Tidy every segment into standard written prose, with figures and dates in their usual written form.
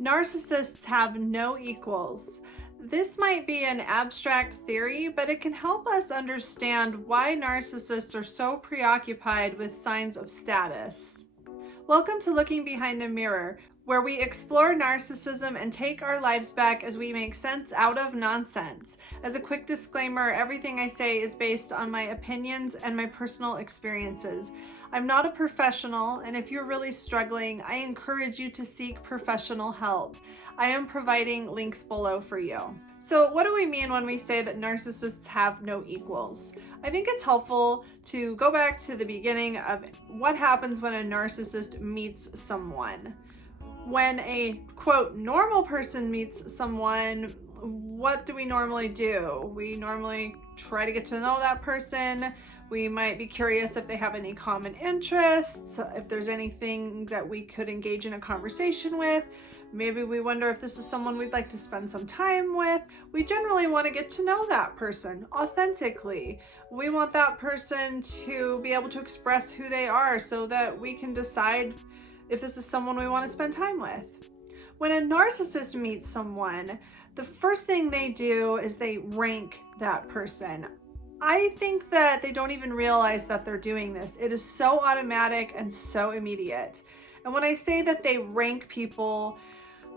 Narcissists have no equals. This might be an abstract theory, but it can help us understand why narcissists are so preoccupied with signs of status. Welcome to Looking Behind the Mirror, where we explore narcissism and take our lives back as we make sense out of nonsense. As a quick disclaimer, everything I say is based on my opinions and my personal experiences. I'm not a professional, and if you're really struggling, I encourage you to seek professional help. I am providing links below for you. So what do we mean when we say that narcissists have no equals? I think it's helpful to go back to the beginning of what happens when a narcissist meets someone. When a, quote, normal person meets someone, what do we normally do? We normally try to get to know that person. We might be curious if they have any common interests, if there's anything that we could engage in a conversation with. Maybe we wonder if this is someone we'd like to spend some time with. We generally want to get to know that person authentically. We want that person to be able to express who they are so that we can decide if this is someone we want to spend time with. When a narcissist meets someone, the first thing they do is they rank that person. I think that they don't even realize that they're doing this. It is so automatic and so immediate. And when I say that they rank people,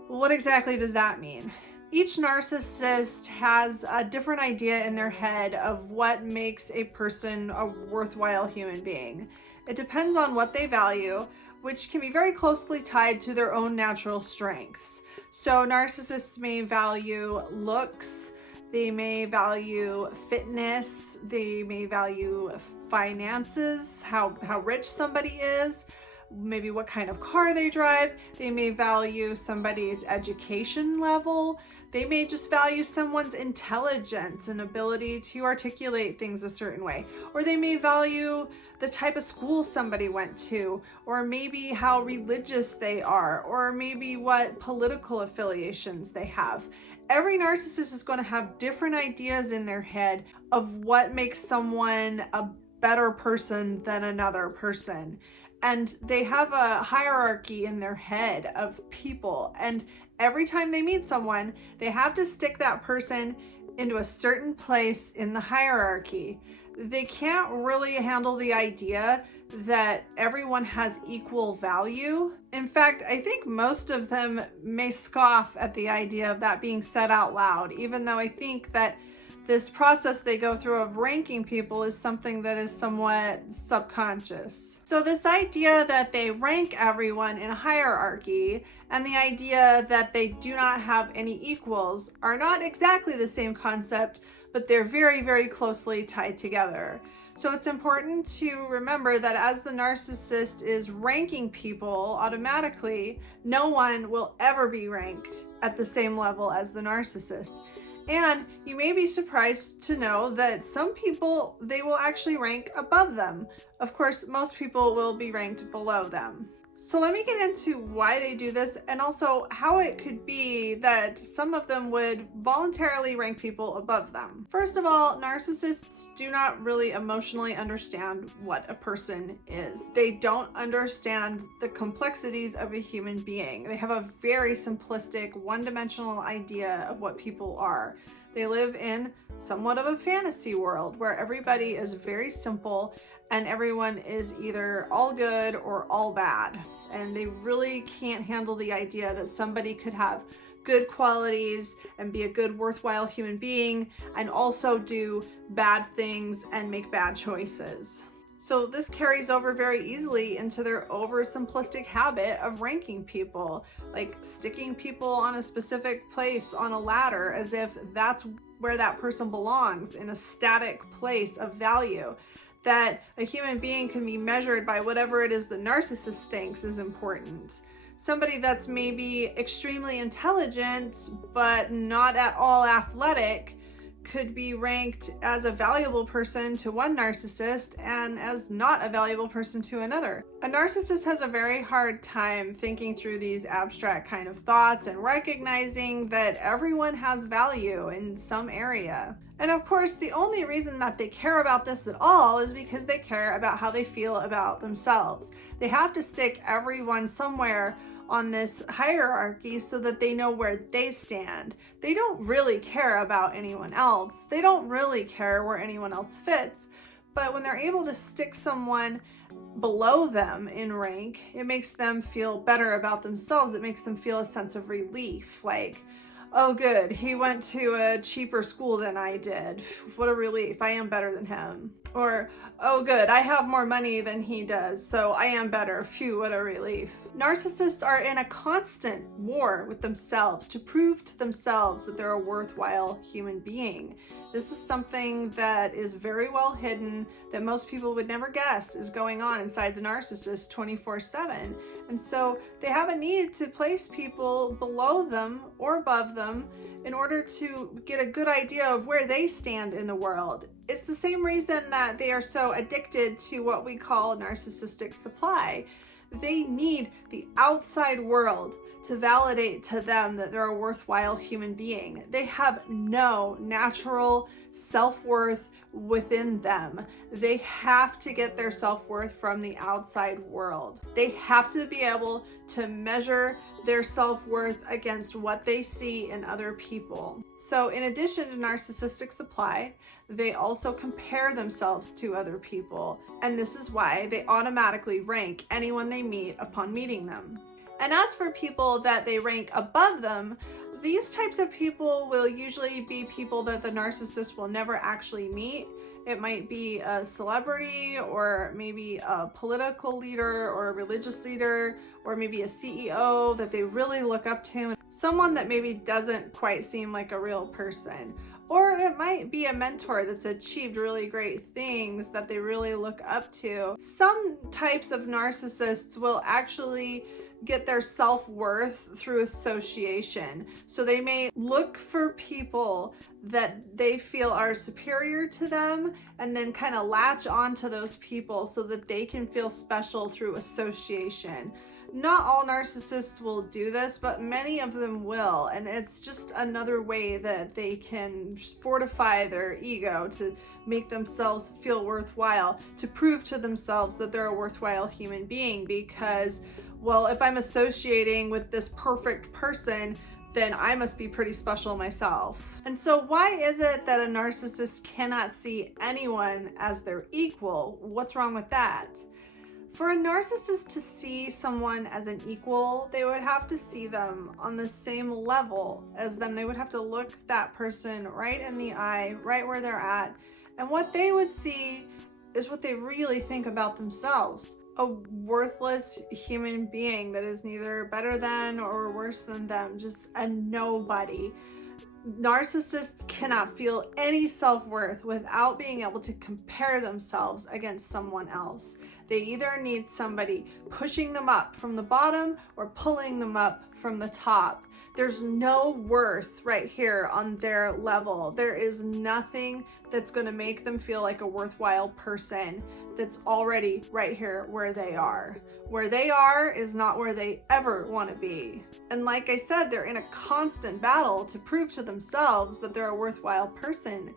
what exactly does that mean? Each narcissist has a different idea in their head of what makes a person a worthwhile human being. It depends on what they value, which can be very closely tied to their own natural strengths. So narcissists may value looks, they may value fitness, they may value finances, how rich somebody is, maybe what kind of car they drive. They may value somebody's education level. They may just value someone's intelligence and ability to articulate things a certain way. Or they may value the type of school somebody went to, or maybe how religious they are, or maybe what political affiliations they have. Every narcissist is going to have different ideas in their head of what makes someone a better person than another person. And they have a hierarchy in their head of people. And every time they meet someone, they have to stick that person into a certain place in the hierarchy. They can't really handle the idea that everyone has equal value. In fact, I think most of them may scoff at the idea of that being said out loud, even though I think that this process they go through of ranking people is something that is somewhat subconscious. So this idea that they rank everyone in a hierarchy and the idea that they do not have any equals are not exactly the same concept, but they're very, very closely tied together. So it's important to remember that as the narcissist is ranking people automatically, no one will ever be ranked at the same level as the narcissist. And you may be surprised to know that some people, they will actually rank above them. Of course, most people will be ranked below them. So let me get into why they do this and also how it could be that some of them would voluntarily rank people above them. First of all, narcissists do not really emotionally understand what a person is. They don't understand the complexities of a human being. They have a very simplistic, one-dimensional idea of what people are. They live in somewhat of a fantasy world where everybody is very simple and everyone is either all good or all bad. And they really can't handle the idea that somebody could have good qualities and be a good, worthwhile human being and also do bad things and make bad choices. So this carries over very easily into their oversimplistic habit of ranking people, like sticking people on a specific place on a ladder as if that's where that person belongs, in a static place of value. That a human being can be measured by whatever it is the narcissist thinks is important. Somebody that's maybe extremely intelligent but not at all athletic could be ranked as a valuable person to one narcissist and as not a valuable person to another. A narcissist has a very hard time thinking through these abstract kind of thoughts and recognizing that everyone has value in some area. And of course, the only reason that they care about this at all is because they care about how they feel about themselves. They have to stick everyone somewhere on this hierarchy so that they know where they stand. They don't really care about anyone else. They don't really care where anyone else fits. But when they're able to stick someone below them in rank, it makes them feel better about themselves. It makes them feel a sense of relief. Like, oh good, he went to a cheaper school than I did. What a relief, I am better than him. Or, oh good, I have more money than he does, so I am better. Phew, what a relief. Narcissists are in a constant war with themselves to prove to themselves that they're a worthwhile human being. This is something that is very well hidden, that most people would never guess is going on inside the narcissist 24/7. And so they have a need to place people below them or above them in order to get a good idea of where they stand in the world. It's the same reason that they are so addicted to what we call narcissistic supply. They need the outside world to validate to them that they're a worthwhile human being. They have no natural self-worth within them. They have to get their self-worth from the outside world. They have to be able to measure their self-worth against what they see in other people. So in addition to narcissistic supply, they also compare themselves to other people. And this is why they automatically rank anyone they meet upon meeting them. And as for people that they rank above them, these types of people will usually be people that the narcissist will never actually meet. It might be a celebrity, or maybe a political leader, or a religious leader, or maybe a CEO that they really look up to. Someone that maybe doesn't quite seem like a real person. Or it might be a mentor that's achieved really great things that they really look up to. Some types of narcissists will actually get their self-worth through association. So they may look for people that they feel are superior to them and then kind of latch onto those people so that they can feel special through association. Not all narcissists will do this, but many of them will, and it's just another way that they can fortify their ego to make themselves feel worthwhile, to prove to themselves that they're a worthwhile human being. Because, well, if I'm associating with this perfect person, then I must be pretty special myself. And so why is it that a narcissist cannot see anyone as their equal? What's wrong with that? For a narcissist to see someone as an equal, they would have to see them on the same level as them. They would have to look that person right in the eye, right where they're at. And what they would see is what they really think about themselves. A worthless human being that is neither better than or worse than them, just a nobody. Narcissists cannot feel any self-worth without being able to compare themselves against someone else. They either need somebody pushing them up from the bottom or pulling them up from the top. There's no worth right here on their level. There is nothing that's going to make them feel like a worthwhile person that's already right here where they are. Where they are is not where they ever want to be. And like I said, they're in a constant battle to prove to themselves that they're a worthwhile person.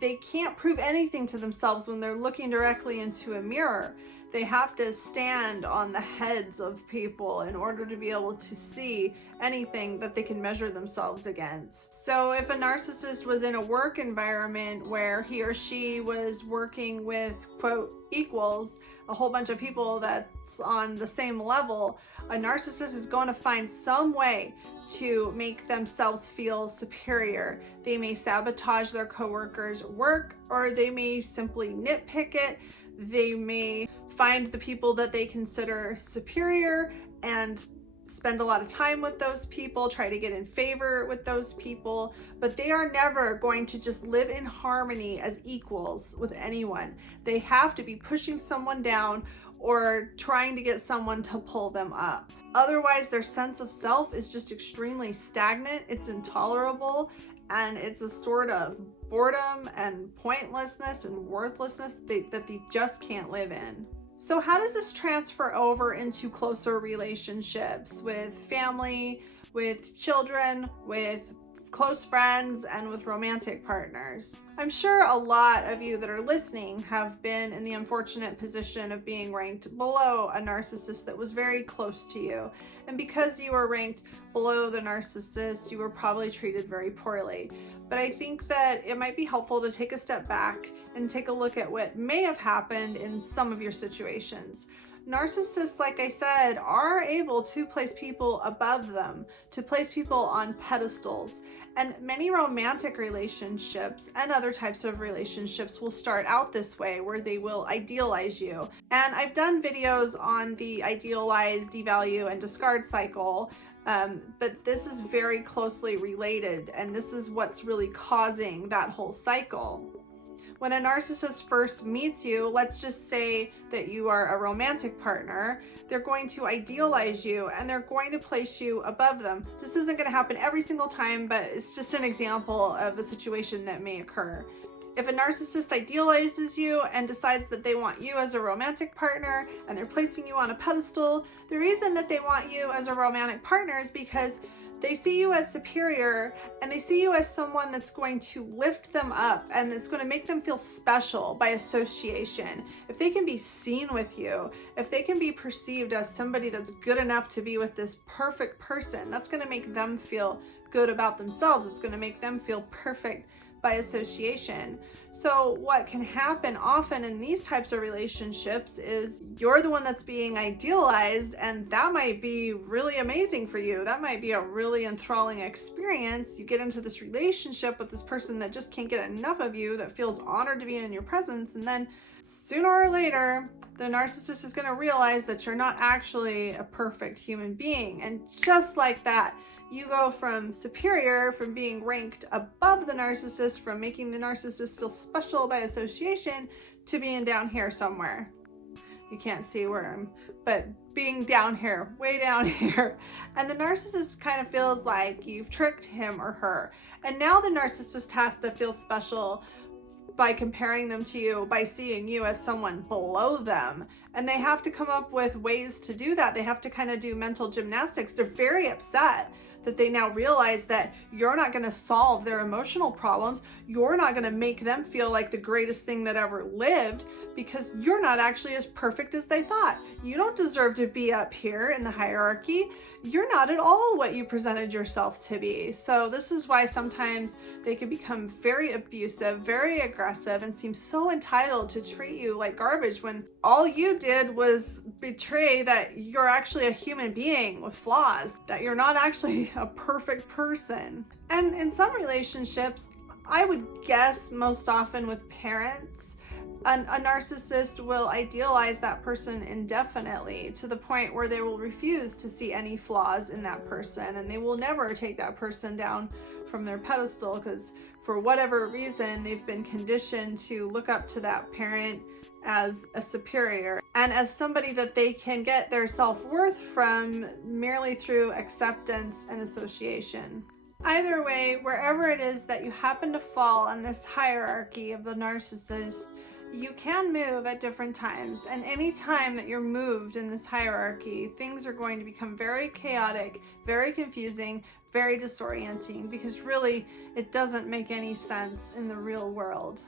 They can't prove anything to themselves when they're looking directly into a mirror. They have to stand on the heads of people in order to be able to see anything that they can measure themselves against. So if a narcissist was in a work environment where he or she was working with, quote, equals, a whole bunch of people that's on the same level, a narcissist is going to find some way to make themselves feel superior. They may sabotage their coworkers' work, or they may simply nitpick it. They may find the people that they consider superior and spend a lot of time with those people, try to get in favor with those people, but they are never going to just live in harmony as equals with anyone. They have to be pushing someone down or trying to get someone to pull them up. Otherwise, their sense of self is just extremely stagnant. It's intolerable, and it's a sort of boredom and pointlessness and worthlessness that they just can't live in. So how does this transfer over into closer relationships with family, with children, with close friends and with romantic partners. I'm sure a lot of you that are listening have been in the unfortunate position of being ranked below a narcissist that was very close to you. And because you were ranked below the narcissist, you were probably treated very poorly. But I think that it might be helpful to take a step back and take a look at what may have happened in some of your situations. Narcissists, like I said, are able to place people above them, to place people on pedestals. And many romantic relationships and other types of relationships will start out this way, where they will idealize you. And I've done videos on the idealize, devalue, and discard cycle, but this is very closely related, and this is what's really causing that whole cycle. When a narcissist first meets you, let's just say that you are a romantic partner, they're going to idealize you and they're going to place you above them. This isn't going to happen every single time, but it's just an example of a situation that may occur. If a narcissist idealizes you and decides that they want you as a romantic partner and they're placing you on a pedestal, the reason that they want you as a romantic partner is because they see you as superior and they see you as someone that's going to lift them up and it's going to make them feel special by association. If they can be seen with you, if they can be perceived as somebody that's good enough to be with this perfect person, that's going to make them feel good about themselves. It's going to make them feel perfect by association. So what can happen often in these types of relationships is you're the one that's being idealized, and that might be really amazing for you. That might be a really enthralling experience. You get into this relationship with this person that just can't get enough of you, that feels honored to be in your presence, and then sooner or later, the narcissist is going to realize that you're not actually a perfect human being. And just like that, you go from superior, from being ranked above the narcissist, from making the narcissist feel special by association, to being down here somewhere. You can't see where I'm, but being down here, way down here. And the narcissist kind of feels like you've tricked him or her. And now the narcissist has to feel special by comparing them to you, by seeing you as someone below them. And they have to come up with ways to do that. They have to kind of do mental gymnastics. They're very upset that they now realize that you're not going to solve their emotional problems. You're not going to make them feel like the greatest thing that ever lived, because you're not actually as perfect as they thought. You don't deserve to be up here in the hierarchy. You're not at all what you presented yourself to be. So this is why sometimes they can become very abusive, very aggressive, and seem so entitled to treat you like garbage when all you did was betray that you're actually a human being with flaws, that you're not actually a perfect person. And in some relationships, I would guess most often with parents, a narcissist will idealize that person indefinitely, to the point where they will refuse to see any flaws in that person, and they will never take that person down from their pedestal, because for whatever reason they've been conditioned to look up to that parent as a superior and as somebody that they can get their self-worth from merely through acceptance and association. Either way, wherever it is that you happen to fall on this hierarchy of the narcissist, you can move at different times, and any time that you're moved in this hierarchy, things are going to become very chaotic, very confusing, very disorienting, because really it doesn't make any sense in the real world.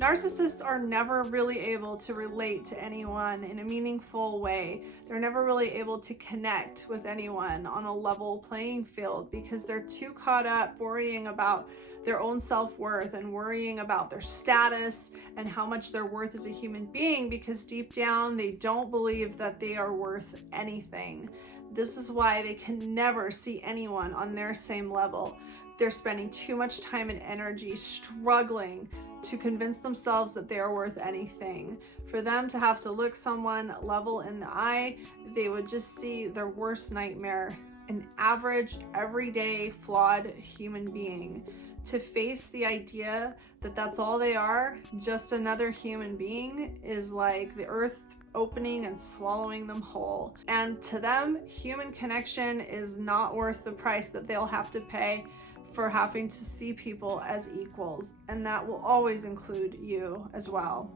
Narcissists are never really able to relate to anyone in a meaningful way. They're never really able to connect with anyone on a level playing field, because they're too caught up worrying about their own self-worth and worrying about their status and how much they're worth as a human being, because deep down they don't believe that they are worth anything. This is why they can never see anyone on their same level. They're spending too much time and energy struggling to convince themselves that they are worth anything. For them to have to look someone level in the eye, they would just see their worst nightmare, an average, everyday, flawed human being. To face the idea that that's all they are, just another human being, is like the earth opening and swallowing them whole. And to them, human connection is not worth the price that they'll have to pay for having to see people as equals, and that will always include you as well.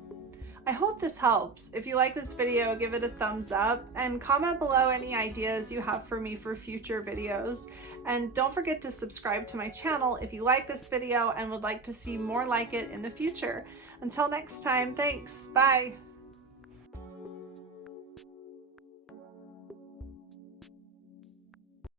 I hope this helps. If you like this video, give it a thumbs up and comment below any ideas you have for me for future videos. And don't forget to subscribe to my channel if you like this video and would like to see more like it in the future. Until next time, thanks. Bye.